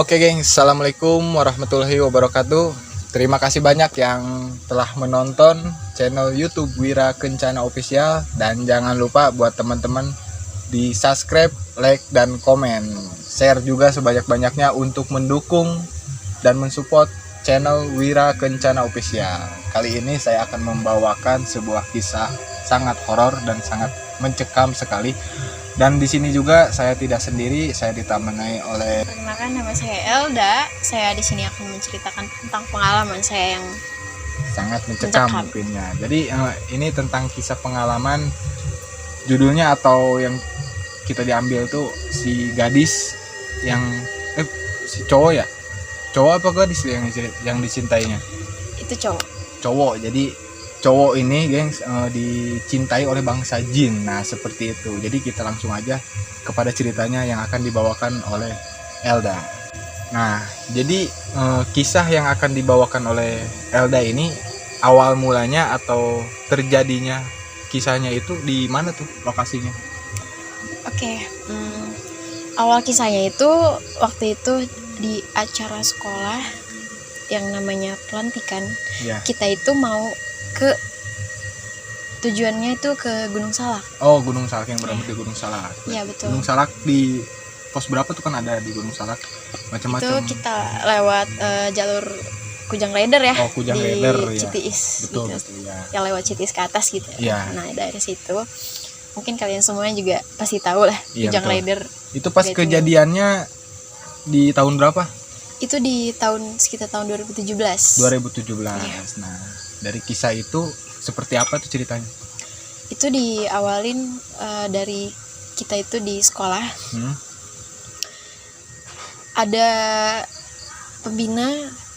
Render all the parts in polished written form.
Oke geng, assalamualaikum warahmatullahi wabarakatuh. Terima kasih banyak yang telah menonton channel YouTube Wira Kencana Official, dan jangan lupa buat teman-teman di subscribe, like, dan komen. Share juga sebanyak-banyaknya untuk mendukung dan mensupport channel Wira Kencana Official. Kali ini saya akan membawakan sebuah kisah sangat horor dan sangat mencekam sekali. Dan di sini juga saya tidak sendiri, saya ditemani oleh. Perkenalkan, nama saya Elda. Saya di sini akan menceritakan tentang pengalaman saya yang Sangat mencekam mungkinnya. Jadi ini tentang kisah pengalaman, judulnya atau yang kita diambil tuh si gadis yang si cowok ya, cowok apa gadis yang dicintainya? itu cowok. Cowok. Jadi cowok ini gengs dicintai oleh bangsa jin. Nah seperti itu. Jadi kita langsung aja kepada ceritanya yang akan dibawakan oleh Elda. Nah jadi kisah yang akan dibawakan oleh Elda ini awal mulanya atau terjadinya kisahnya itu di mana tuh lokasinya? Oke, awal kisahnya itu waktu itu di acara sekolah yang namanya pelantikan. Ya. Kita itu mau ke tujuannya itu ke Gunung Salak. Oh, Gunung Salak, yang berada di Gunung Salak. Iya betul. Gunung Salak di pos berapa tuh, kan ada di Gunung Salak macam-macam. Itu kita lewat jalur Kujang Rider ya. Oh, Kujang di Rider, ya. Citiis Betul, gitu. betul ya. Yang lewat Citiis ke atas gitu. Iya. Nah dari situ mungkin kalian semuanya juga pasti tahu lah, Iya, Kujang betul. Rider. Itu pas Itu. kejadiannya di tahun berapa? Itu di sekitar tahun 2017. 2017. Iya. Nah, dari kisah itu seperti apa tuh ceritanya? Itu diawalin dari kita itu di sekolah. Ada pembina,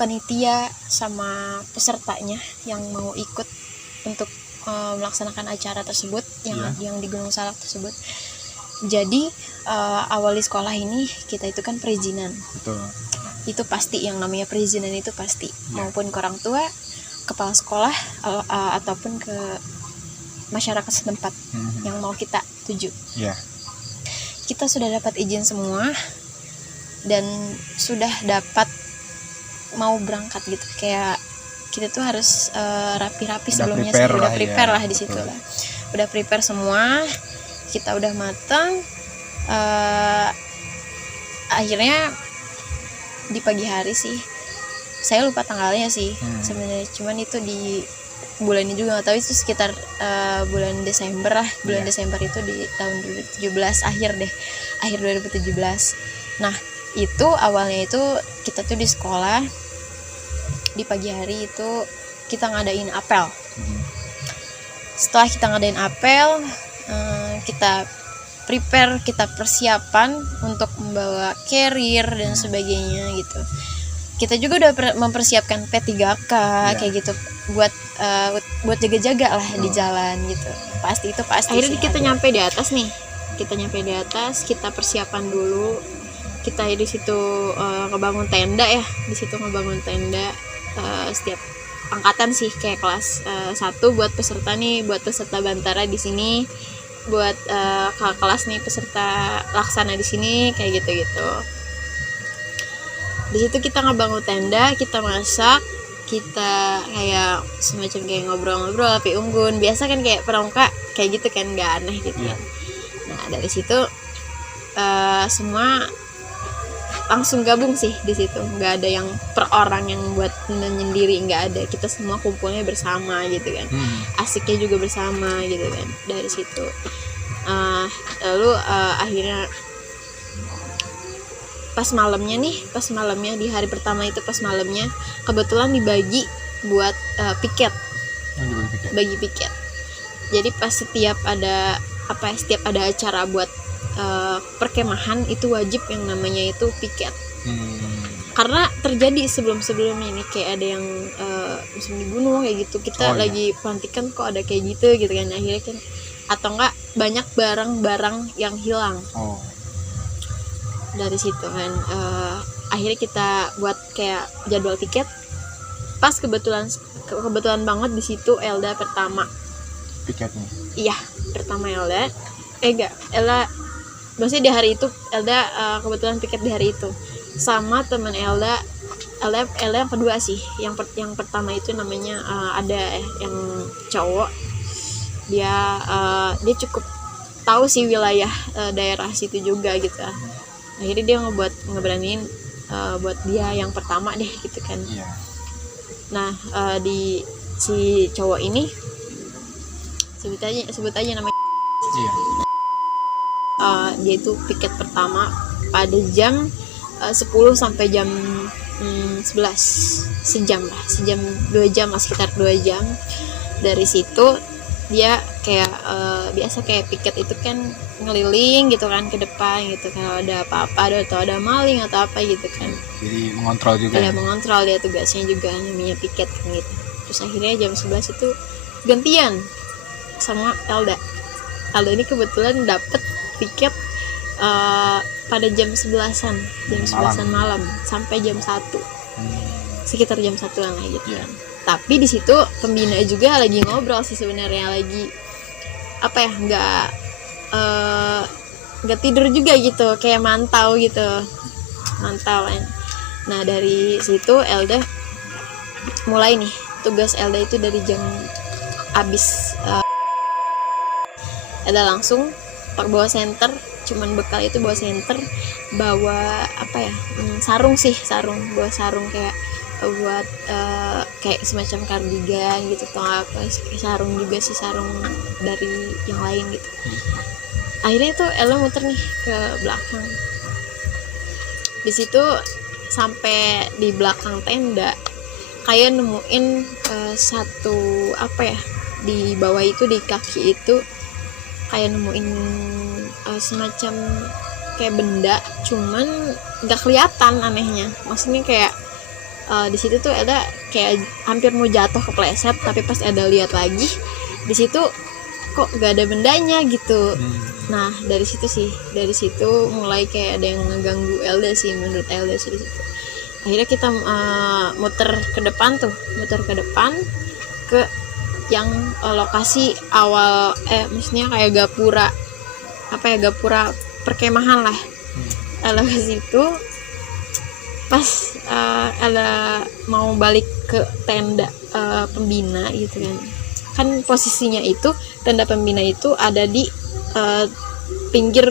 panitia, sama pesertanya yang mau ikut untuk melaksanakan acara tersebut yang di Gunung Salak tersebut. Jadi awal di sekolah ini kita itu kan perizinan. Betul. Itu pasti, yang namanya perizinan itu pasti, maupun ke orang tua, kepala sekolah, ataupun ke masyarakat setempat yang mau kita tuju. Iya. Kita sudah dapat izin semua dan sudah dapat mau berangkat gitu. Kayak kita tuh harus rapi-rapi sebelumnya, udah prepare lah di situ lah. Udah prepare semua, kita udah matang. Akhirnya di pagi hari sih, saya lupa tanggalnya sih sebenarnya, cuman itu di bulan ini juga nggak tahu, itu sekitar bulan Desember lah. Bulan Desember itu di tahun 2017 akhir 2017. Nah itu awalnya itu kita tuh di sekolah, di pagi hari itu kita ngadain apel. Setelah kita ngadain apel, kita prepare, kita persiapan untuk membawa carrier dan sebagainya gitu. Kita juga udah mempersiapkan P3K kayak gitu buat jaga-jaga lah di jalan gitu. Pasti. Akhirnya kita nyampe di atas nih. Kita persiapan dulu. Kita di situ ngebangun tenda ya. Di situ ngebangun tenda setiap angkatan sih, kayak kelas 1 buat peserta nih, buat peserta Bantara di sini, buat kakak kelas nih peserta Laksana di sini, kayak gitu-gitu. Di situ kita ngebangun tenda, kita masak, kita kayak semacam kayak ngobrol-ngobrol api unggun. Biasa kan kayak pramuka kayak gitu kan, nggak aneh gitu kan. Nah dari situ semua langsung gabung sih di situ. Nggak ada yang per orang yang buat menyendiri, nggak ada. Kita semua kumpulnya bersama gitu kan. Asiknya juga bersama gitu kan. Dari situ lalu akhirnya pas malamnya di hari pertama itu, pas malamnya kebetulan dibagi buat piket. Bagi piket. Jadi pas setiap ada acara buat perkemahan itu wajib yang namanya itu piket. Karena terjadi sebelum-sebelumnya nih, kayak ada yang misalnya dibunuh kayak gitu. Kita lagi pelantikan kok ada kayak gitu kan. Akhirnya kan, atau enggak banyak barang-barang yang hilang. Dari situ kan akhirnya kita buat kayak jadwal piket. Pas kebetulan banget di situ Elda pertama Piketnya. Iya, pertama Elda maksudnya di hari itu Elda kebetulan piket di hari itu. sama teman Elda yang kedua sih. Yang pertama itu namanya ada yang cowok. Dia cukup tahu sih wilayah daerah situ juga gitu. Akhirnya dia ngeberaniin buat dia yang pertama deh gitu kan. Nah di si cowok ini sebut aja namanya. Dia itu piket pertama pada jam 10 sampai jam 11, sejam 2 jam lah, sekitar 2 jam. Dari situ dia kayak biasa kayak piket itu kan ngeliling gitu kan ke depan gitu, kalau ada apa-apa atau ada maling atau apa gitu kan, jadi mengontrol juga ya mengontrol, dia tugasnya juga namanya piket kan gitu. Terus akhirnya jam 11 itu gantian sama Elda ini kebetulan dapet piket pada jam 11-an malam sampai jam 1, sekitar jam 1-an lah gitu kan. Tapi di situ pembina juga lagi ngobrol sih sebenarnya, lagi apa ya, nggak tidur juga gitu, kayak mantau kan. Nah dari situ Elda mulai nih, tugas Elda itu dari jam abis Elda langsung bawa senter, cuman bekal itu bawa senter, bawa apa ya, sarung bawa sarung kayak buat kayak semacam kardigan gitu, atau apa, sarung juga sih, sarung dari yang lain gitu. Akhirnya tuh Ella muter nih ke belakang. Di situ sampai di belakang tenda kayak nemuin satu apa ya, di bawah itu, di kaki itu kayak nemuin semacam kayak benda, cuman nggak kelihatan anehnya. Maksudnya kayak di situ tuh ada kayak hampir mau jatuh kepleset, tapi pas ada lihat lagi di situ kok gak ada bendanya gitu. Nah dari situ mulai kayak ada yang ngeganggu Elda sih, menurut Elda sih di situ. Akhirnya kita muter ke depan ke yang lokasi awal, maksudnya kayak gapura perkemahan lah. Lokasi itu pas Ella mau balik ke tenda pembina gitu kan posisinya itu tenda pembina itu ada di pinggir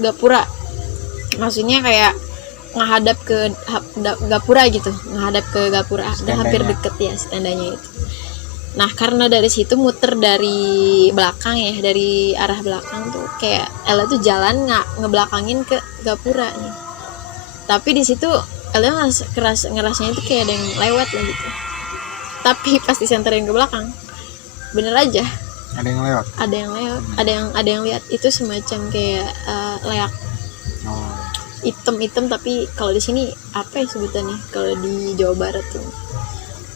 gapura, maksudnya kayak menghadap ke gapura gitu, dan hampir deket ya si tendanya itu. Nah karena dari situ muter dari belakang ya, dari arah belakang tuh kayak Ella tuh jalan ngebelakangin ke gapura nih, tapi di situ Ella ngerasanya itu kayak ada yang lewat lah gitu. Tapi pas disenterin ke belakang, bener aja ada yang lewat, ada yang lihat itu semacam kayak leak hitam, tapi kalau di sini apa ya sebutannya, kalau di Jawa Barat tuh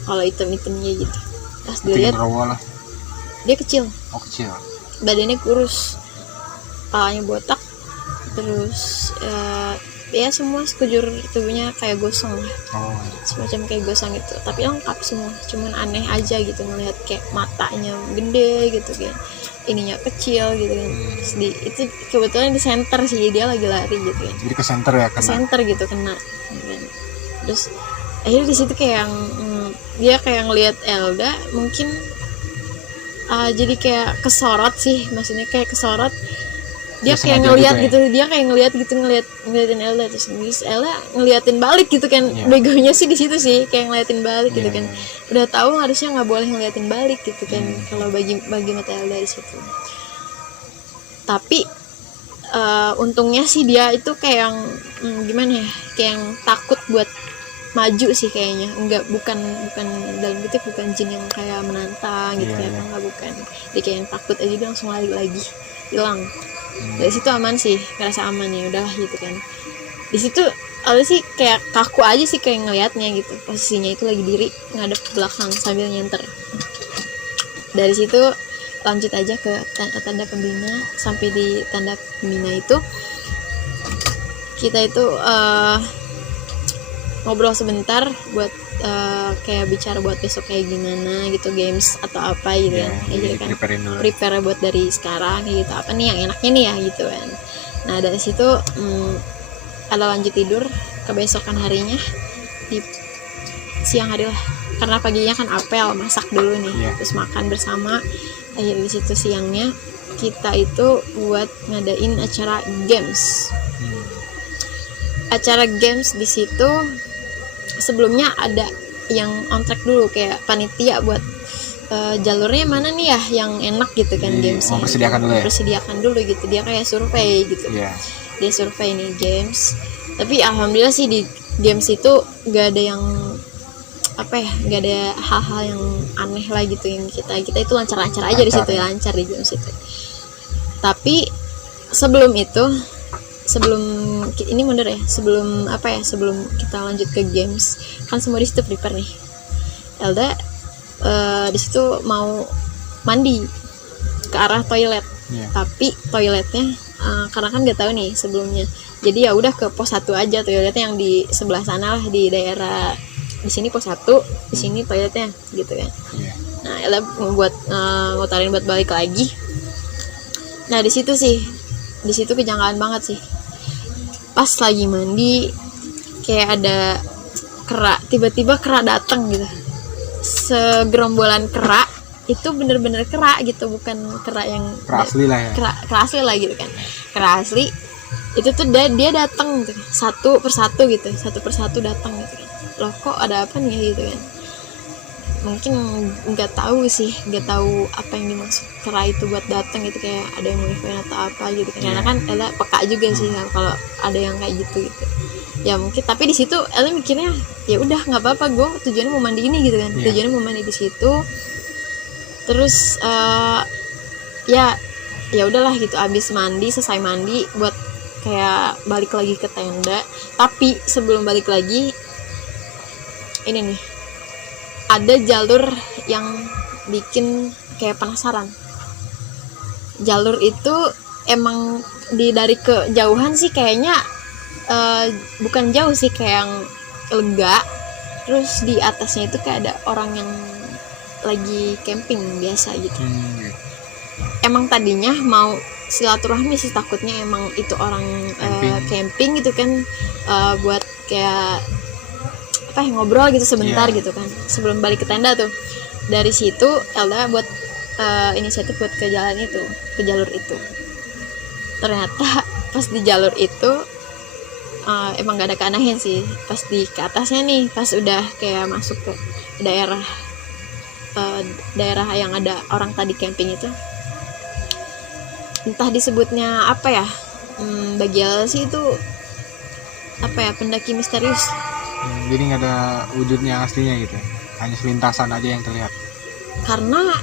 kalau hitamnya gitu. Pas dilihat dia kecil, badannya kurus, kepalanya botak, terus ya semua sekujur tubuhnya kayak gosong, semacam kayak gosong gitu, tapi lengkap semua. Cuman aneh aja gitu ngelihat kayak matanya gede gitu, kayak ininya kecil gitu kan. Itu kebetulan di center sih, dia lagi lari gitu kan, jadi ke center ya, center gitu kena. Terus akhirnya di situ kayak yang dia kayak ngelihat Elda mungkin jadi kayak kesorot sih, maksudnya kayak kesorot. Dia kayak ngelihat gitu, ngeliatin Elda, terus Elda ngeliatin balik gitu kan. Begonya sih di situ sih, kayak ngeliatin balik gitu kan. Udah tahu harusnya nggak boleh ngeliatin balik gitu kan, kalau bagi mata Elda di situ. Tapi untungnya sih dia itu kayak yang gimana ya, kayak yang takut buat maju sih kayaknya. Bukan dalam kutip, bukan jin yang kayak menantang gitu ya, bukan. Dia kayak yang takut aja, dia langsung lari lagi, hilang. Dari situ aman sih, ngerasa aman ya udahlah gitu kan. Di situ ada sih kayak kaku aja sih kayak ngelihatnya gitu, posisinya itu lagi diri ngadep ke belakang sambil nyenter. Dari situ lanjut aja ke tanda pembina. Sampai di tanda pembina itu kita itu ngobrol sebentar buat kayak bicara buat besok kayak gimana gitu, games atau apa gitu kan. Jadi kan prepare buat dari sekarang gitu, apa nih yang enaknya nih ya gitu kan. Nah dari situ ada lanjut tidur. kebesokan harinya di siang hari lah, karena paginya kan apel, masak dulu nih, terus makan bersama. Akhirnya di situ siangnya kita itu buat ngadain acara games. Acara games di situ sebelumnya ada yang on track dulu, kayak panitia buat jalurnya mana nih ya yang enak gitu kan gamesnya. Mempersediakan dulu ya. Persediakan dulu gitu, dia kayak survei gitu. Dia survei nih games. Tapi alhamdulillah sih di games itu gak ada yang gak ada hal-hal yang aneh lah gitu yang kita itu lancar-lancar aja di situ ya, lancar di games itu. Tapi sebelum ini mundur ya, sebelum kita lanjut ke games, kan semua di situ prepare nih. Elda di situ mau mandi ke arah toilet, tapi toiletnya karena kan nggak tahu nih sebelumnya, jadi ya udah ke pos 1 aja toiletnya yang di sebelah sana lah, di daerah di sini pos 1, di sini toiletnya gitu kan. Nah Elda buat ngutarin buat balik lagi. Nah di situ kejanggalan banget sih. Pas lagi mandi kayak ada kera, tiba-tiba kera datang gitu. Segerombolan kera, itu bener-bener kera gitu, bukan kera yang kera asli lah ya. Kera asli lah gitu kan. Kera asli itu tuh dia datang gitu, satu persatu datang gitu kan. Loh kok ada apa nih gitu kan. Mungkin nggak tahu apa yang dimaksud kera itu buat datang gitu, kayak ada yang mau atau apa gitu kan. Karena kan Ella peka juga sih kan kalau ada yang kayak gitu ya mungkin. Tapi di situ Ella mikirnya ya udah nggak apa-apa, gue tujuannya mau mandi ini gitu kan. Tujuannya mau mandi di situ. Terus ya udahlah gitu, selesai mandi buat kayak balik lagi ke tenda. Tapi sebelum balik lagi ini nih, ada jalur yang bikin kayak penasaran. Jalur itu emang dari kejauhan sih kayaknya bukan jauh sih, kayak yang lega. Terus di atasnya itu kayak ada orang yang lagi camping biasa gitu. Emang tadinya mau silaturahmi sih, takutnya emang itu orang camping gitu kan, buat kayak ngobrol gitu sebentar gitu kan sebelum balik ke tenda tuh. Dari situ Elda buat inisiatif buat ke jalur itu. Ternyata pas di jalur itu emang gak ada keanehan sih. Pas ke atasnya nih, pas udah kayak masuk ke daerah yang ada orang tadi camping itu, entah disebutnya apa ya, bagi Elda sih itu pendaki misterius. Jadi nggak ada wujudnya aslinya gitu, hanya selintasan aja yang terlihat. Karena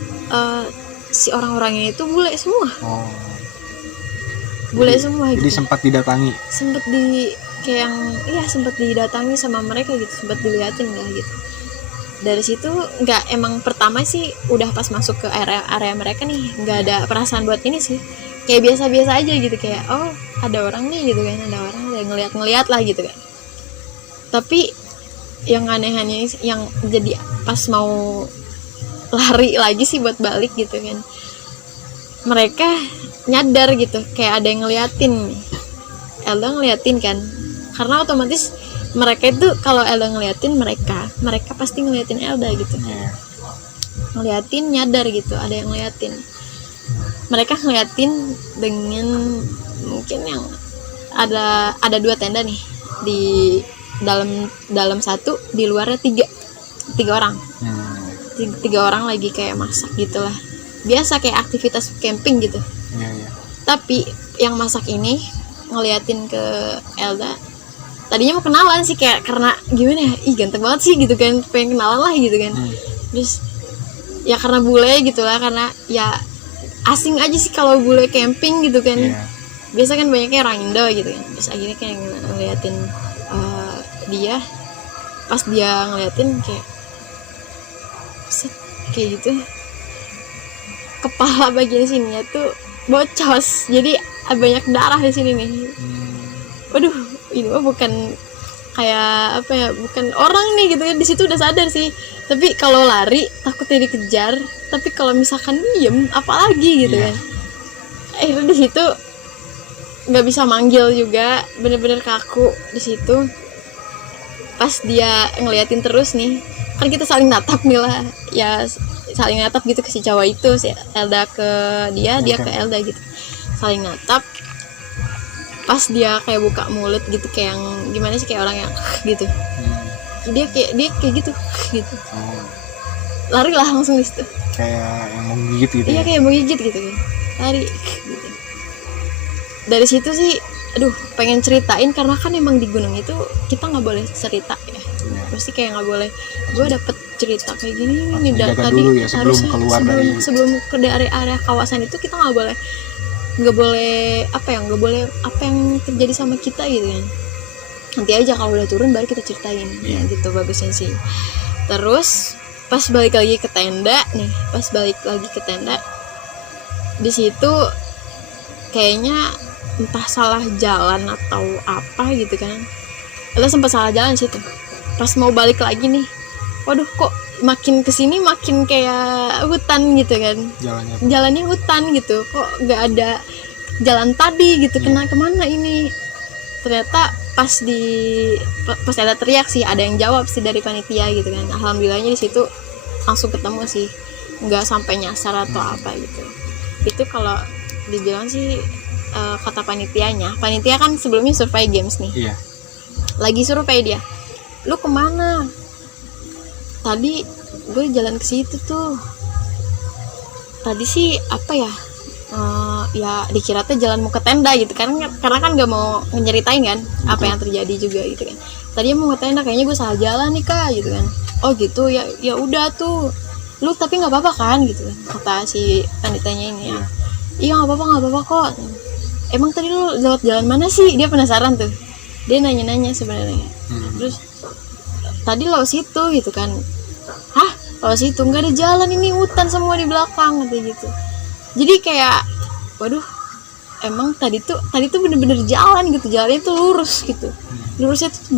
si orang-orangnya itu bule semua. Bule semua. Jadi gitu. Sempat didatangi sama mereka gitu, sempat diliatin lah gitu. Dari situ emang pertama sih udah pas masuk ke area mereka nih, nggak ada perasaan buat ini sih, kayak biasa-biasa aja gitu, kayak oh ada orang nih gitu kan, ada orang ngeliat lah gitu kan. Tapi yang aneh-aneh yang jadi pas mau lari lagi sih buat balik gitu kan, mereka nyadar gitu kayak ada yang ngeliatin. Elda ngeliatin kan, karena otomatis mereka itu kalau Elda ngeliatin mereka pasti ngeliatin Elda gitu. Ngeliatin, nyadar gitu ada yang ngeliatin. Mereka ngeliatin dengan mungkin yang ada 2 tenda nih, di dalam 1, di luarnya 3 orang. 3 orang lagi kayak masak gitulah, biasa kayak aktivitas camping gitu. Tapi yang masak ini ngeliatin ke Elda, tadinya mau kenalan sih, kayak karena gimana ya, ganteng banget sih gitu kan, pengen kenalan lah gitu kan. Terus ya karena bule gitu lah, karena ya asing aja sih kalau bule camping gitu kan. Biasa kan banyaknya orang Indo gitu kan. Terus akhirnya kayak ngeliatin dia, pas dia ngeliatin kayak gitu, kepala bagian sininya tuh bocos, jadi banyak darah di sini nih. Waduh, ini mah bukan kayak bukan orang nih gitu kan. Di situ udah sadar sih, tapi kalau lari takutnya dikejar, tapi kalau misalkan diem apalagi gitu kan. Akhirnya di situ nggak bisa manggil juga, bener-bener kaku di situ. pas dia ngeliatin terus nih, kan kita saling natap nih lah ya, saling natap gitu ke si cowok itu, si Elda ke dia ke Elda gitu, saling natap. Pas dia kayak buka mulut gitu kayak yang gimana sih, kayak orang yang gitu, dia kayak gitu gitu, lari lah langsung di situ, kayak yang mau gigit gitu. iya kayak mau gigit gitu kan, lari gitu. Dari situ sih aduh pengen ceritain, karena kan emang di gunung itu kita nggak boleh cerita ya, pasti kayak nggak boleh gue dapet cerita kayak gini nih tadi ya, sebelum ke area kawasan itu kita nggak boleh apa yang terjadi sama kita gitu kan, nanti aja kalau udah turun baru kita ceritain ya gitu, bagusnya sih. Terus pas balik lagi ke tenda di situ kayaknya entah salah jalan atau apa gitu kan, Ella sempat salah jalan situ. Pas mau balik lagi nih, waduh kok makin kesini makin kayak hutan gitu kan, jalannya hutan gitu, kok nggak ada jalan tadi gitu, kemana ini. Ternyata pas ada teriak sih, ada yang jawab sih dari panitia gitu kan, alhamdulillahnya di situ langsung ketemu sih, nggak sampai nyasar atau apa gitu. Itu kalau dibilang sih kata panitia kan sebelumnya survei games nih, lagi survei dia, lu kemana? Tadi gue jalan ke situ tuh, tadi sih apa ya, ya dikira tuh jalan mau ke tenda gitu, karena kan nggak mau nyeritain kan apa yang terjadi juga gitu kan. Tadi mau ke tenda, kayaknya gue salah jalan nih kak gitu kan. Oh gitu ya udah tuh, lu tapi nggak apa-apa kan gitu kan, kata si panitianya ini ya. Iya nggak apa-apa kok. Emang tadi lu lewat jalan mana sih? Dia penasaran tuh, dia nanya sebenarnya. Terus tadi lo situ gitu kan. Hah, lo situ nggak ada jalan, ini hutan semua di belakang katanya gitu. Jadi kayak waduh, emang tadi tuh bener-bener jalan gitu, jalannya tuh lurus gitu, lurusnya tuh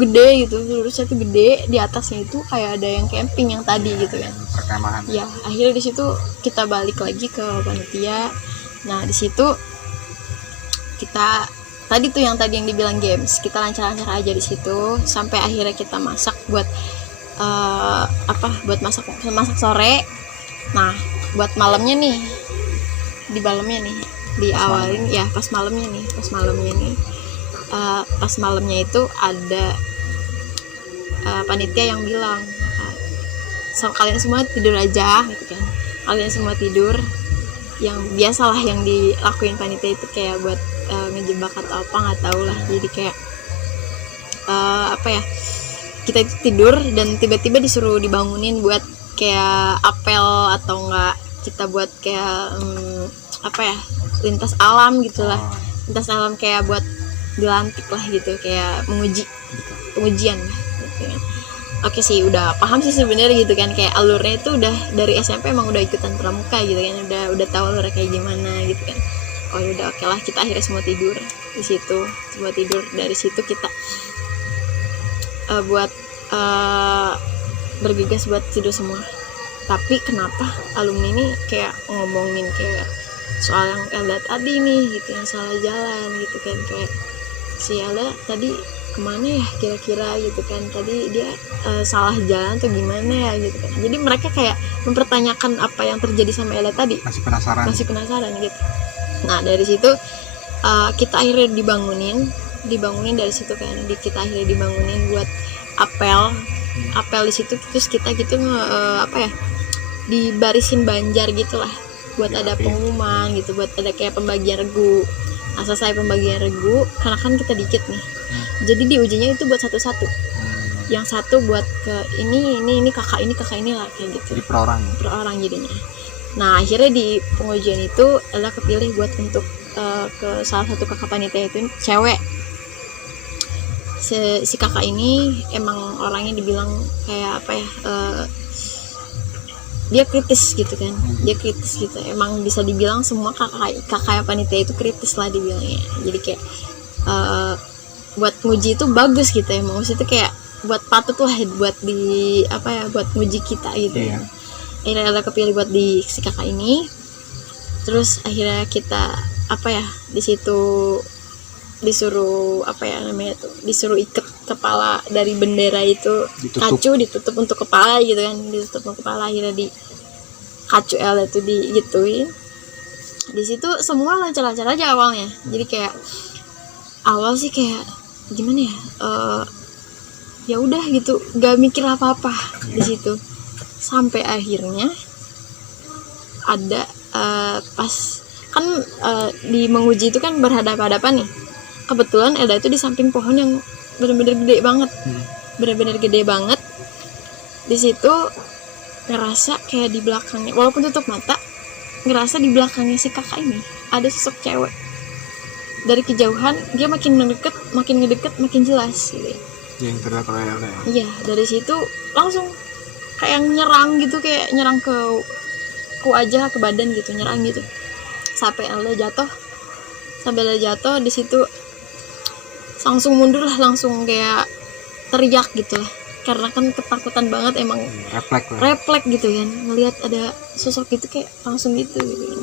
gede, di atasnya itu kayak ada yang camping yang tadi gitu kan, perkemahan ya. Akhirnya di situ kita balik lagi ke panitia. Nah di situ kita tadi yang dibilang games, kita lancar-lancar aja di situ sampai akhirnya kita masak buat buat masak sore. Nah buat malamnya nih, diawalin ya pas malamnya itu ada panitia yang bilang, so, kalian semua tidur aja gitu kan, kalian semua tidur. Yang biasalah yang dilakuin panitia itu kayak buat ngejebak atau apa nggak tahu lah. Jadi kayak kita itu tidur dan tiba-tiba disuruh dibangunin buat kayak apel atau enggak kita buat kayak lintas alam gitulah, lintas alam kayak buat dilantik lah gitu, kayak pengujian lah gitu kan. Oke sih, udah paham sih sebenarnya gitu kan, kayak alurnya itu udah dari SMP emang udah ikutan pramuka gitu kan, udah tahu alurnya kayak gimana gitu kan. Oh udah oke lah, kita akhirnya semua tidur di situ, dari situ kita bergegas buat tidur semua. Tapi kenapa alumni ini kayak ngomongin kayak soal yang Elda tadi nih gitu, yang salah jalan gitu kan, kayak si Elda tadi kemana ya kira-kira gitu kan, tadi dia salah jalan atau gimana ya gitu kan. Jadi mereka kayak mempertanyakan apa yang terjadi sama Elda tadi, masih penasaran gitu. Nah dari situ kita akhirnya dibangunin dari situ kan, kita akhirnya dibangunin buat apel di situ. Terus kita gitu dibarisin banjar gitulah buat ada pengumuman gitu, buat ada kayak pembagian regu. Nah selesai pembagian regu, karena kan kita dikit nih, jadi diujinya itu buat satu-satu. Yang satu buat ke ini kakak ini lah kayak gitu. Jadi per orang jadinya. Nah akhirnya di pengujian itu adalah kepilih buat untuk ke salah satu kakak panitia itu cewek. Si kakak ini emang orangnya dibilang kayak dia kritis gitu kan, emang bisa dibilang semua kakak panitia itu kritis lah dibilangnya. Jadi kayak buat nguji itu bagus gitu ya, maksudnya kayak buat patut lah buat buat nguji kita gitu ya. Akhirnya ada kepilih buat di si kakak ini. Terus akhirnya kita di situ disuruh apa ya namanya tuh, disuruh ikat kepala dari bendera itu, kacu ditutup untuk kepala gitu kan, ditutup untuk kepala, akhirnya di kacu L itu digituin. Di situ semua lancar-lancar aja awalnya, jadi kayak awal sih kayak gimana ya, ya udah gitu, gak mikir apa-apa di situ, sampai akhirnya ada pas kan di menguji itu kan berhadapan-hadapan nih. Kebetulan Elda itu di samping pohon yang benar-benar gede banget, benar-benar gede banget. Di situ ngerasa kayak di belakangnya, walaupun tutup mata, ngerasa di belakangnya si kakak ini ada sosok cewek. Dari kejauhan dia makin ngedeket, makin jelas gitu. Yang terlihat oleh Elda ya? Iya, dari situ langsung kayak nyerang gitu, kayak nyerang ke wajah, ke badan gitu, nyerang gitu. Sampai Elda jatuh, di situ langsung mundur lah, langsung kayak teriak gitu lah, karena kan ketakutan banget emang, refleks gitu kan, ngelihat ada sosok gitu kayak langsung gitu kan.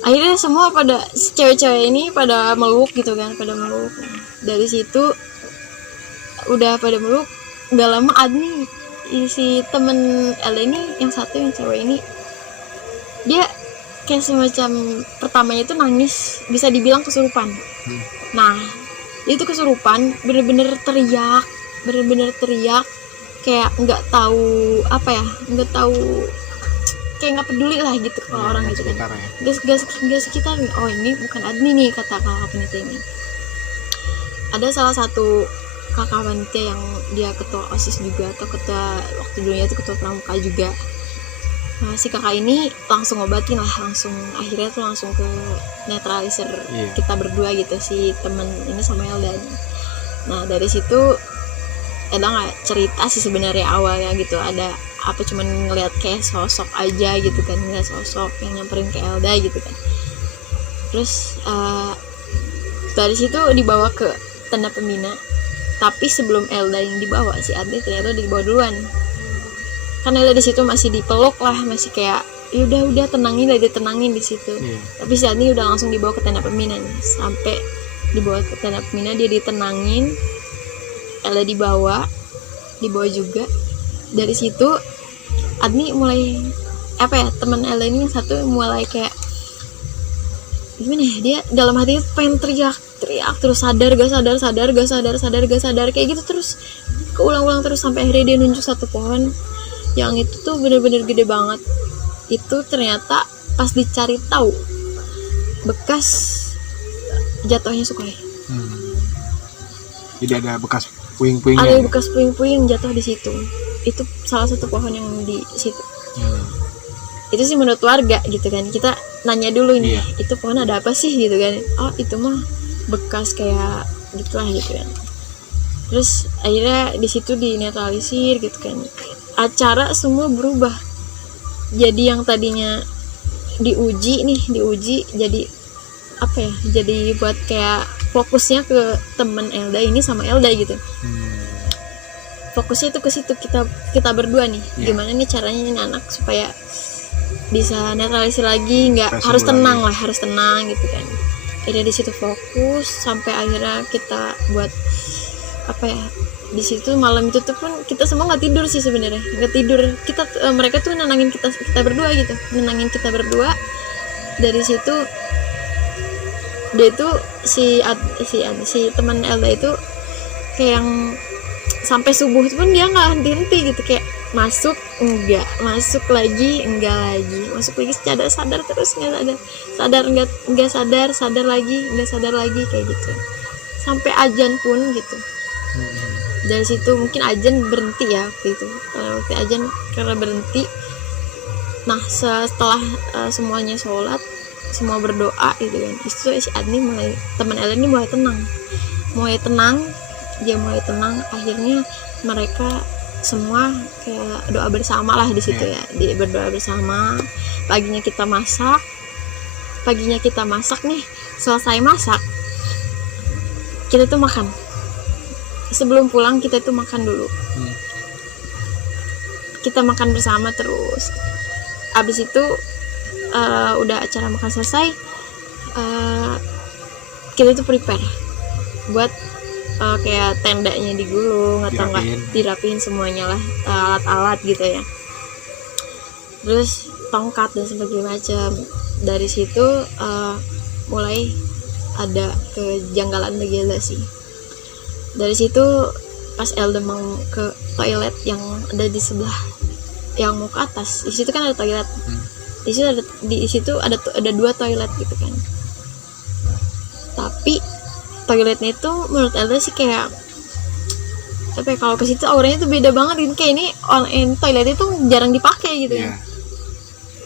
Akhirnya semua pada cewek-cewek ini pada meluk gitu kan, pada meluk. Dari situ udah pada meluk, nggak lama Adni, si temen Elda ini yang satu, yang cewek ini, dia kayak semacam pertamanya itu nangis, bisa dibilang kesurupan. Nah itu kesurupan, bener-bener teriak, kayak nggak tahu apa ya, nggak tahu, kayak nggak peduli lah gitu kalau orang gitu kan, gak sekitar. Oh ini bukan Adni nih, kata kakak panitia ini. Ada salah satu kakak panitia yang dia ketua OSIS juga, atau ketua waktu dulunya itu ketua pramuka juga. Nah, si kakak ini langsung ngobatin lah, akhirnya tuh langsung ke netralisir kita berdua gitu, si temen ini sama Elda. Nah dari situ Elda nggak cerita sih sebenarnya awalnya gitu, ada apa, cuman ngeliat kayak sosok aja gitu kan, ngeliat sosok yang nyamperin ke Elda gitu kan. Terus dari situ dibawa ke tenda pembina, tapi sebelum Elda yang dibawa, si Adni ternyata dibawa duluan. Kan Elda di situ masih dipeluk lah, masih kayak ya udah tenangin lah, ditenangin di situ. Tapi si Adni udah langsung dibawa ke tenda pembina nih. Sampai dibawa ke tenda pembina, dia ditenangin, Elda dibawa juga. Dari situ Adni mulai apa ya, teman Elda ini yang satu mulai kayak gimana ya, dia dalam hati pengen teriak terus, sadar gak sadar kayak gitu terus, keulang-ulang terus, sampai akhirnya dia nunjuk satu pohon yang itu tuh bener-bener gede banget. Itu ternyata pas dicari tahu bekas jatuhnya Sukai. Jadi ada bekas puing-puingnya. Ada bekas puing-puing jatuh di situ. Itu salah satu pohon yang di situ. Itu sih menurut warga gitu kan. Kita nanya dulu ini, itu pohon ada apa sih gitu kan. Oh itu mah bekas kayak gitulah gitu kan. Terus akhirnya di situ dinetralisir gitu kan. Acara semua berubah. Jadi yang tadinya diuji jadi apa ya, jadi buat kayak fokusnya ke temen Elda ini sama Elda gitu. Fokusnya itu ke situ, kita berdua nih, gimana nih caranya nih anak supaya bisa netralisir lagi, nggak harus tenang lah, harus tenang gitu kan. Akhirnya di situ fokus sampai akhirnya kita buat apa ya, di situ malam itu tuh pun kita semua nggak tidur sih sebenarnya, nggak tidur. Mereka tuh nenangin kita berdua gitu, nenangin kita berdua. Dari situ dia itu si teman Elda itu kayak yang sampai subuh itu pun dia nggak henti-henti gitu, kayak masuk enggak, masuk lagi enggak lagi, masuk lagi sadar terus nggak sadar lagi kayak gitu sampai azan pun gitu. Dari situ mungkin azan berhenti ya waktu itu, waktu azan karena berhenti. Nah setelah semuanya sholat, semua berdoa gitu kan, itu si Adni mulai, teman Elda ini mulai tenang, dia mulai tenang. Akhirnya mereka semua kayak doa bersama lah di situ ya, dia berdoa bersama. Paginya kita masak nih, selesai masak kita tuh makan. Sebelum pulang kita tuh makan dulu, kita makan bersama terus. Abis itu udah acara makan selesai, kita tuh prepare buat kayak tendanya digulung atau enggak dirapiin semuanya lah, alat-alat gitu ya, terus tongkat dan sebagainya macam. Dari situ mulai ada kejanggalan bagi Elda sih. Dari situ pas Elda mau ke toilet yang ada di sebelah yang mau ke atas, di situ kan ada toilet. Di situ ada 2 toilet gitu kan. Tapi toiletnya itu menurut Elda sih kayak apa ya, kalau ke situ auranya tuh beda banget gitu, kayak ini toilet itu jarang dipakai gitu kan.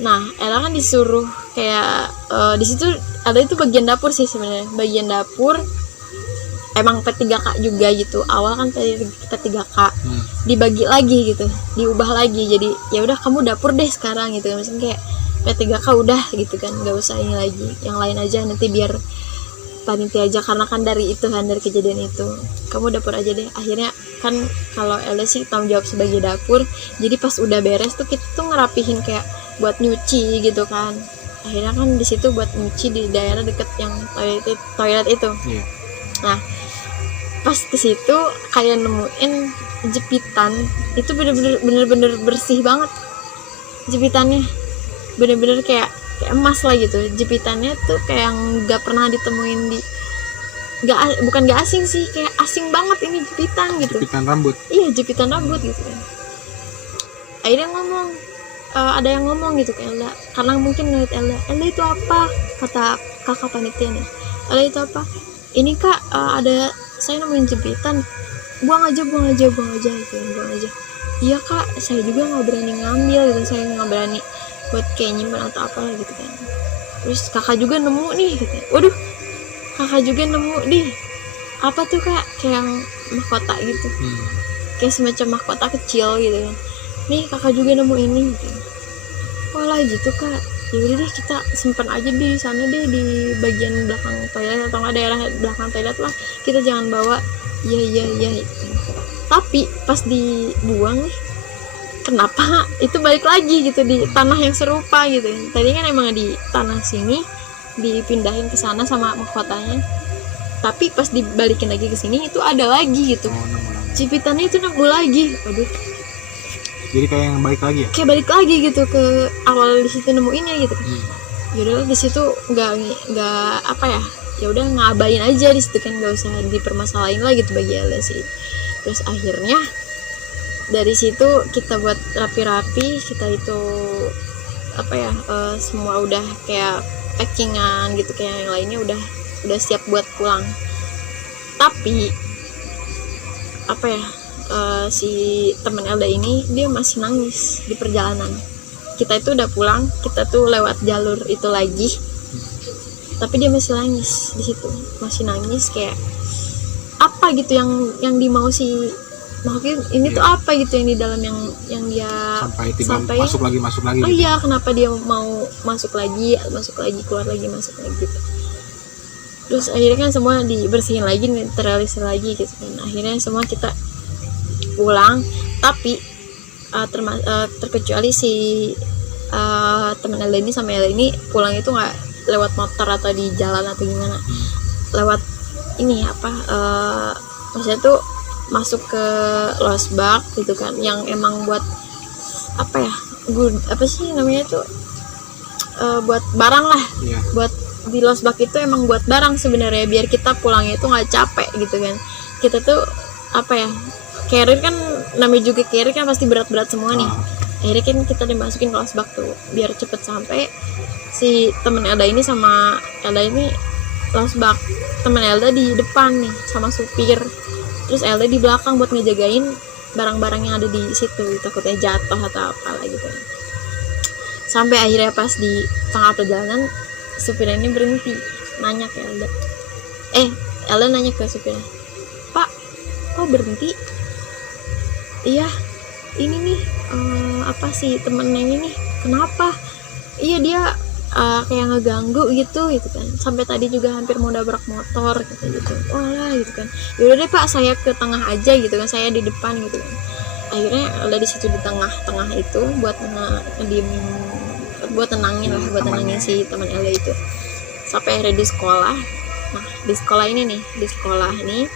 Nah, Elda kan disuruh kayak di situ ada itu bagian dapur sih sebenarnya, bagian dapur emang P3K juga gitu. Awal kan P3K dibagi lagi gitu, diubah lagi jadi ya udah kamu dapur deh sekarang gitu kan. Misalnya kayak P3K udah gitu kan, nggak usah ini lagi, yang lain aja nanti biar panitia aja, karena kan dari itu kan, dari kejadian itu kamu dapur aja deh. Akhirnya kan kalau Elda sih tanggung jawab sebagai dapur, jadi pas udah beres tuh kita tuh ngerapihin kayak buat nyuci gitu kan. Akhirnya kan di situ buat nyuci di daerah deket yang toilet itu. Nah pas ke situ kayak nemuin jepitan itu bener-bener bersih banget, jepitannya bener-bener kayak emas lah gitu. Jepitannya tuh kayak nggak pernah ditemuin di bukan nggak asing sih, kayak asing banget ini jepitan gitu. Jepitan rambut. Iya, jepitan rambut gitu kan. Akhirnya ada yang ngomong gitu ke Elda, karena mungkin ngeliat Elda itu apa, kata kakak panitia nih, Elda itu apa, ini kak ada saya nemuin jepitan, buang aja gitu, buang aja. Iya kak, saya juga nggak berani ngambil gitu, saya nggak berani buat kayak nyimpan atau apalah gitu kan. Terus kakak juga nemu nih gitu, waduh kakak juga nemu nih, apa tuh kak, kayak yang mahkota gitu, kayak semacam mahkota kecil gitu kan. Nih kakak juga nemu ini gitu. Walah gitu kak, yaudah deh kita simpan aja deh di sana deh, di bagian belakang toilet atau nggak daerah belakang toilet lah, kita jangan bawa. Iya gitu. Tapi pas dibuang nih, kenapa itu balik lagi gitu di tanah yang serupa gitu. Tadi kan emang di tanah sini dipindahin ke sana sama mahkotanya, tapi pas dibalikin lagi ke sini itu ada lagi gitu. Jepitannya itu nemu lagi. Aduh, jadi kayak yang balik lagi ya? Kayak balik lagi gitu ke awal di situ nemuinnya gitu. Yaudah di situ nggak apa ya udah ngabain aja di situ kan, nggak usah dipermasalahin lagi gitu bagi Elda sih. Terus akhirnya dari situ kita buat rapi-rapi, kita itu apa ya, semua udah kayak packingan gitu, kayak yang lainnya udah siap buat pulang. Tapi apa ya, si teman Elda ini dia masih nangis di perjalanan. Kita itu udah pulang, kita tuh lewat jalur itu lagi, tapi dia masih nangis di situ, masih nangis kayak apa gitu yang dimau si makhluk ini tuh apa gitu yang di dalam yang dia sampai masuk lagi oh gitu. Iya, kenapa dia mau masuk lagi keluar lagi masuk lagi gitu. Terus akhirnya kan semua dibersihin lagi, netralisir lagi gitu kan. Akhirnya semua kita pulang, tapi terkecuali si teman Elda ini sama Elda ini pulang itu nggak lewat motor atau di jalan atau gimana, lewat ini apa, maksudnya tuh masuk ke losbak gitu kan, yang emang buat apa ya, apa sih namanya tuh, buat barang lah, buat di losbak itu emang buat barang sebenarnya, biar kita pulangnya itu nggak capek gitu kan. Kita tuh apa ya, carrier kan, namanya juga carrier kan pasti berat-berat semua nih. Akhirnya kan kita dimasukin ke losbak tuh biar cepet sampai. Si temen Elda ini sama Elda ini losbak, temen Elda di depan nih sama supir, terus Elda di belakang buat ngejagain barang-barang yang ada di situ, takutnya jatuh atau apa lah gitu. Sampai akhirnya pas di tengah perjalanan supir ini berhenti, nanya ke Elda, Elda nanya ke supirnya, Pak, kok berhenti? Iya, ini nih apa sih temen yang ini, kenapa? Iya dia kayak ngeganggu gitu kan, sampai tadi juga hampir mau nabrak motor gitu. Walah gitu kan, yaudah deh Pak, saya ke tengah aja gitu kan, saya di depan gitu kan. Akhirnya ada di situ di tengah itu buat buat tenangin si teman Elda itu. Sampai akhirnya di sekolah Nah di sekolah ini nih, di sekolah ini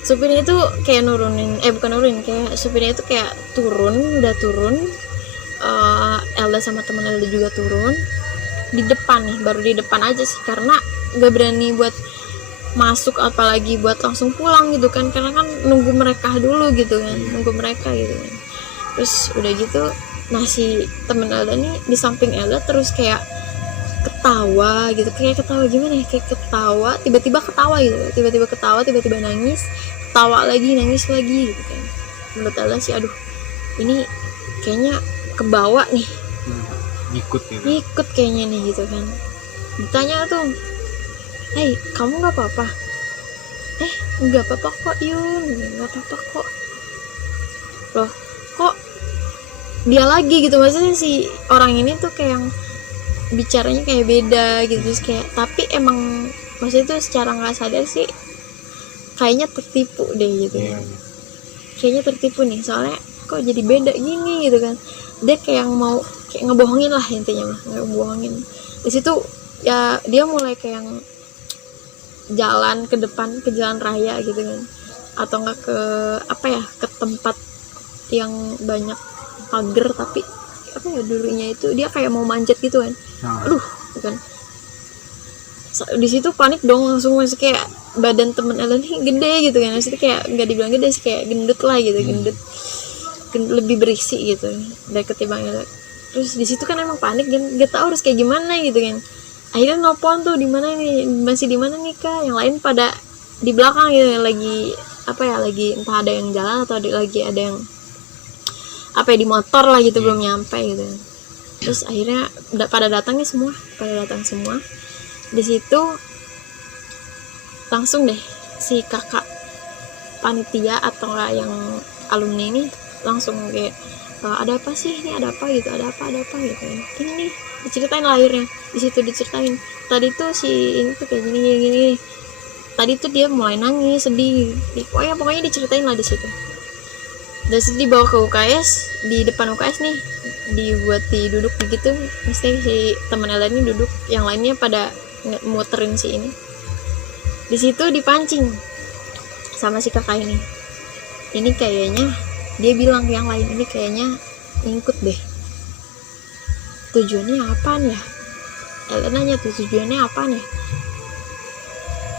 supirnya itu kayak bukan nurunin, kayak supirnya itu kayak udah turun, Elda sama teman Elda juga turun di depan nih, baru di depan aja sih, karena gak berani buat masuk apalagi buat langsung pulang gitu kan, karena kan nunggu mereka dulu gitu kan, nunggu mereka gitu kan. Terus udah gitu, nah si temen Elda nih di samping Elda terus kayak ketawa gitu, kayak ketawa gimana ya, kayak ketawa tiba-tiba ketawa gitu, tiba-tiba ketawa, tiba-tiba nangis, ketawa lagi, nangis lagi gitu kan. Menurut Elda sih, aduh ini kayaknya kebawa nih, ikut kayaknya nih gitu kan. Ditanya tuh, "Hei, kamu nggak apa-apa?" Nggak apa-apa kok Yun, nggak apa-apa kok. Loh kok dia lagi gitu, maksudnya si orang ini tuh kayak yang bicaranya kayak beda gitu, terus kayak, tapi emang maksudnya tuh secara nggak sadar sih kayaknya tertipu deh gitu kan. Kayaknya tertipu nih, soalnya kok jadi beda gini gitu kan. Dia kayak yang mau kayak ngebohongin lah intinya mah, ngebohongin. Di situ ya dia mulai kayak yang jalan ke depan, ke jalan raya gitu kan, atau enggak ke ke tempat yang banyak pagar, tapi dulunya itu dia kayak mau manjat gitu kan. Aduh gitu kan, di situ panik dong langsung, masih kayak badan temen Ellen nih gede gitu kan, maksudnya kayak nggak dibilang gede sih, kayak gendut lah gitu, gendut lebih berisi gitu dari ketimbang Ellen. Terus di situ kan emang panik kan, gak tau harus kayak gimana gitu kan. Akhirnya nelpon tuh, di mana nih, masih di mana nih Kak, yang lain pada di belakang gitu, lagi lagi entah ada yang jalan atau lagi ada yang di motor lah gitu, belum nyampe gitu. Terus akhirnya pada datang semua. Di situ langsung deh si kakak panitia atau enggak yang alumni ini langsung kayak, ada apa sih ini, ada apa gitu, ada apa gitu. Ini nih diceritain lah, akhirnya di situ diceritain tadi tuh si ini tuh kayak gini. Tadi tuh dia mulai nangis, sedih. Pokoknya diceritain lah di situ. Dari situ dibawa ke UKS, di depan UKS nih dibuat duduk begitu, mesti si teman Ella ini duduk, yang lainnya pada muterin si ini. Di situ dipancing sama si kakak ini. Ini kayaknya dia bilang ke yang lain, ini kayaknya ngikut deh. Tujuannya apaan ya? Ella nanya tuh, tujuannya apaan ya?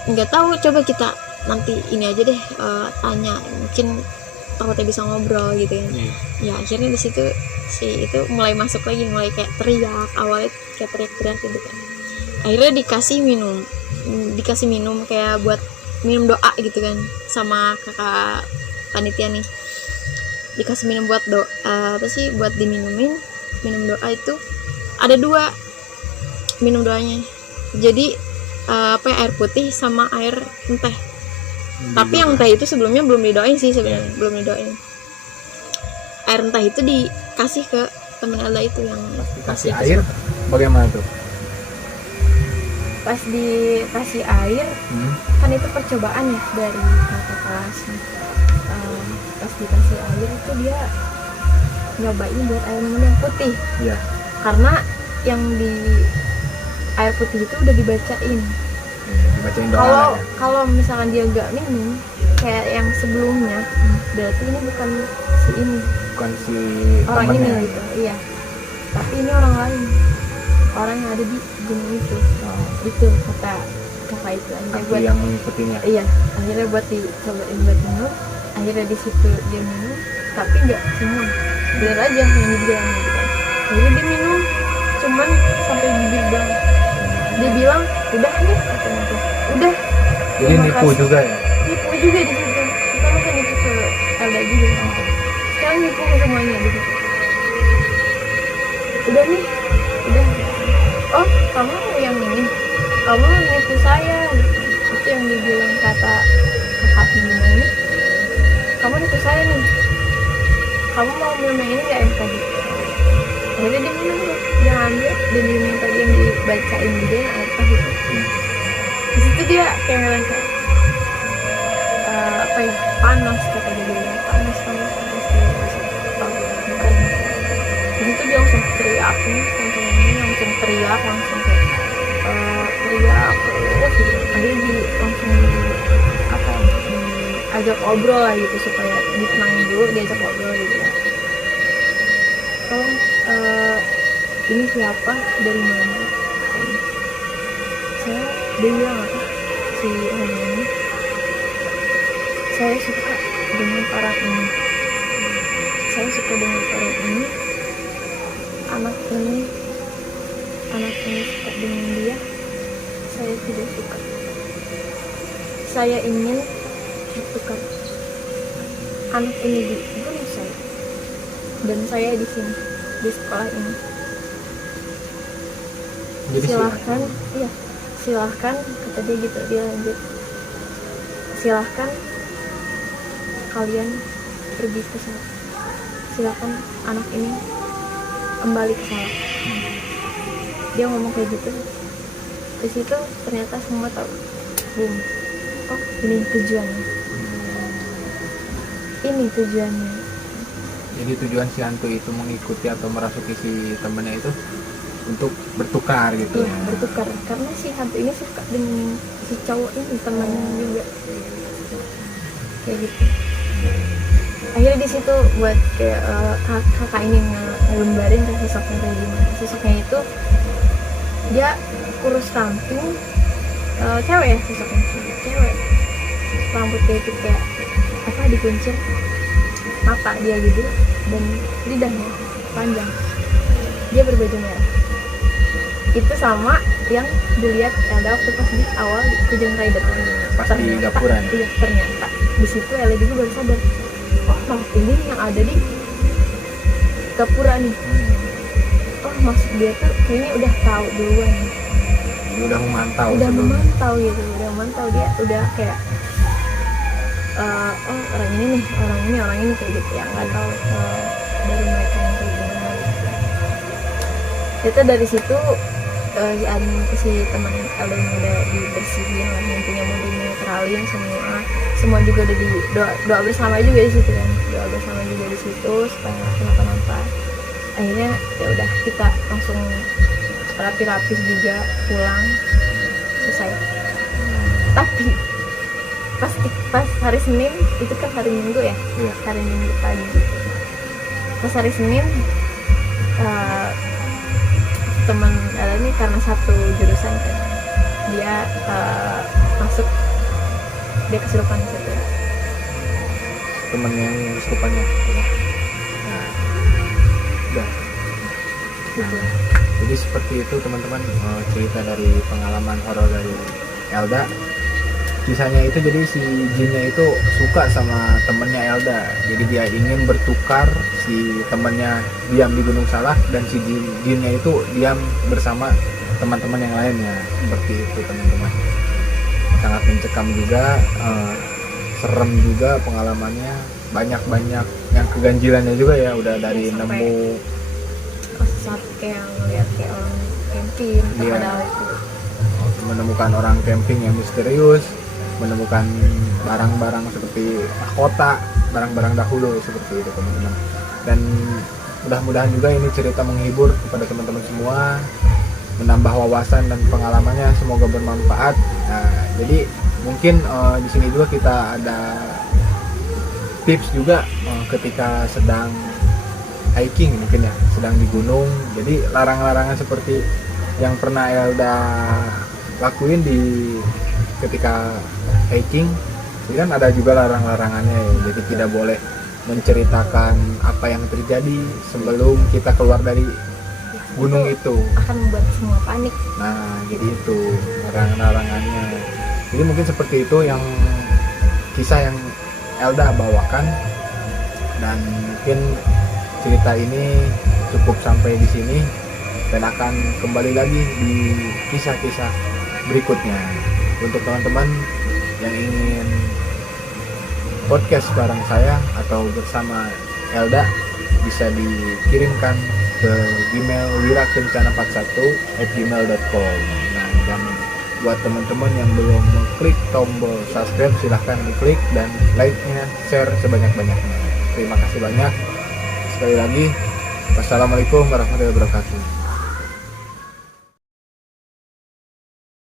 Nggak tahu, coba kita nanti ini aja deh, tanya, mungkin takutnya bisa ngobrol gitu kan. Ya akhirnya di situ si itu mulai masuk lagi, mulai kayak teriak, awalnya kayak teriak gitu kan. Akhirnya dikasih minum kayak buat minum doa gitu kan, sama kakak panitia nih. Dikasih minum buat doa, buat diminumin. Minum doa itu ada 2 minum doanya, jadi air putih sama air teh. Tapi yang teh itu sebelumnya belum didoain sih sebenarnya, belum didoain. Air teh itu dikasih ke temen Elda itu yang kasih air. Bagaimana tuh? Pas dikasih air, kan itu percobaan ya dari kakak kelas. Pas dikasih air itu dia nyobain buat air minum yang putih. Iya. Karena yang di air putih itu udah dibacain. Dibacain doa. Kalau misalkan dia nggak minum kayak yang sebelumnya, berarti ini bukan si orang ini gitu. Iya. Tapi ini orang lain. Orang yang ada di gunung itu. Itu kata kakak itu. Akhirnya buat yang mengikutinya. Iya. Akhirnya buat dicobain buat minum. Akhirnya di situ dia minum, tapi nggak semua. Bener aja yang dibilang gitu kan. Akhirnya dia minum, cuman sampai bibir doang. Dia bilang, udah nih, katanya tuh. Udah. Jadi nipu juga ya? Nipu juga di situ. Kita kan nipu ke Elda juga. Sekarang nipu ke semuanya di situ. Udah nih, udah. Oh, kamu yang ini? Kamu nipu saya. Itu yang dibilang kata kakak ini. Kamu nipu saya nih. Kamu mau minum yang ini gak yang tadi? Akhirnya dia minum tuh, dia ambil, dia minum yang tadi yang dibacain dia air teh itu. Di situ dia kayak ngerasa panas, kata dia bilang panas. Di situ dia langsung teriak, langsung kayak teriak, ajak ngobrol lah gitu, supaya ditenangin dulu, diajak ngobrol gitu ya. Ini siapa, dari mana? Dia bilang apa, si orang ini, saya suka dengan orang ini, anak ini suka dengan dia, saya tidak suka, saya ingin bertukar anak ini dibunuh saya, dan saya di sini, di sekolah ini. Jadi silahkan, kata dia gitu, dia lanjut, silahkan kalian pergi ke sana, silahkan anak ini kembali ke sana. Dia ngomong kayak gitu. Di situ ternyata semua tahu, oh ini tujuannya. Jadi tujuan si hantu itu mengikuti atau merasuki si temennya itu untuk bertukar gitu. Iya, bertukar, karena si hantu ini suka dengan si cowok ini, temannya juga kayak gitu. Akhirnya di situ buat kayak kakak ini ngelembarin ke sosoknya kayak gimana. Sosoknya itu dia kurus ramping, cewek ya, sosoknya cewek, rambutnya itu kayak apa, dikuncir, mata dia gitu, dan lidahnya panjang, dia berbaju merah. Itu sama yang dilihat Elda waktu pas di awal di Kajen Rider. Pas di gapuran. Iya, ternyata di situ Elda juga baru sadar, oh ini yang ada di gapura nih. Oh maksud dia tuh kayaknya udah tahu duluan. Udah memantau. Dia udah kayak oh orang ini kayak gitu ya, nggak tahu dari mereka yang kayak gimana gitu. Itu dari situ si teman Elda yang udah dibersihin lah, intinya mau dinetralin semua juga udah di doa bersama juga di situ kan, supaya nggak kenapa-napa. Akhirnya ya udah, kita langsung rapi-rapi juga pulang, selesai. Tapi pas hari Senin, itu kan hari Minggu ya, hari Minggu pagi. Pas hari Senin, teman ini karena satu jurusan kan, dia masuk, dia kesurupan di situ. Temen yang kesurupannya. Udah. Jadi seperti itu teman-teman, cerita dari pengalaman horor dari Elda. Kisahnya itu, jadi si jinnya itu suka sama temennya Elda, jadi dia ingin bertukar, si temennya diam di Gunung Salak dan si jinnya itu diam bersama teman-teman yang lainnya. Seperti itu teman-teman, sangat mencekam juga, serem juga pengalamannya, banyak yang keganjilannya juga ya, udah dari nemu satu kayak ngeliat kayak orang camping, padahal itu menemukan orang camping yang misterius, menemukan barang-barang seperti mahkota, barang-barang dahulu, seperti itu teman-teman. Dan mudah-mudahan juga ini cerita menghibur kepada teman-teman semua, menambah wawasan dan pengalamannya, semoga bermanfaat. Nah, jadi mungkin di sini juga kita ada tips juga ketika sedang hiking, mungkin ya, sedang di gunung. Jadi larang-larangan seperti yang pernah Elda lakuin ketika hiking, itu kan ada juga larang-larangannya ya. Jadi tidak boleh menceritakan apa yang terjadi sebelum kita keluar dari gunung itu, akan membuat semua panik. Nah, jadi itu larang-larangannya. Jadi mungkin seperti itu yang kisah yang Elda bawakan, dan mungkin cerita ini cukup sampai di sini, dan akan kembali lagi di kisah-kisah berikutnya. Untuk teman-teman yang ingin podcast bareng saya atau bersama Elda, bisa dikirimkan ke email wirakencana41@gmail.com. Nah, dan buat teman-teman yang belum mengklik tombol subscribe, silahkan diklik, dan like-nya, share sebanyak-banyaknya. Terima kasih banyak. Sekali lagi, wassalamualaikum warahmatullahi wabarakatuh.